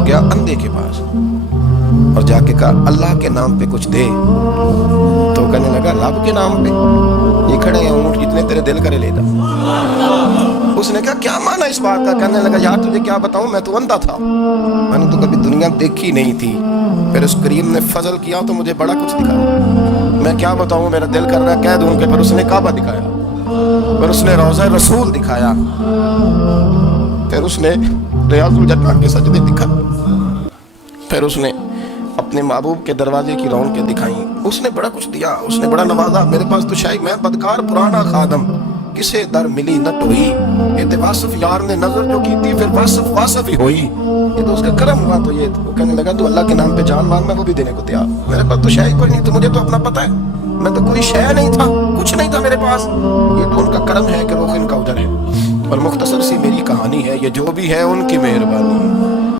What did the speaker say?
वो गया अंधे के पास और जाके कहा अल्लाह के नाम पे कुछ दे। तो कहने लगा रब के नाम पे? ये खड़े हैं ऊंट जितने तेरे दिल करे लेता। उसने कहा क्या माना इस बात का? कहने लगा यार तुझे क्या बताऊं, मैं तो अंधा था, मैंने तो कभी दुनिया देखी नहीं थी, फिर उस करीम ने फजल किया तो मुझे बड़ा कुछ दिखाया। मैं क्या बताऊं, मेरा दिल कर रहा है कह दूं कि फिर उसने काबा दिखाया, फिर उसने रोज़ा रसूल दिखाया, फिर उसने रियाजुल जन्नत के सजदे दिखा, फिर उसने अपने महबूब के दरवाजे की रौनकें दिखाई। उसने बड़ा कुछ दिया, उसने बड़ा नवाजा। मेरे पास तो शायद मैं बदकार पुराना खादम किसे दर मिली न टोई। ये तो वासिफ यार ने नजर जो की थी फिर वासिफ ही हुई। ये तो उसका करम हुआ। तो ये तो कहने लगा तू अल्लाह के नाम पे जान मांग, मैं वो भी देने को तैयार। मेरे पास तो शायद कोई नहीं, तो मुझे तो अपना पता है, मैं तो कोई शय नहीं था, कुछ नहीं था मेरे पास। ये तो उनका करम है कि रुख इनका उधर है। और मुख्तसर सी मेरी कहानी है, ये जो भी है उनकी मेहरबानी है।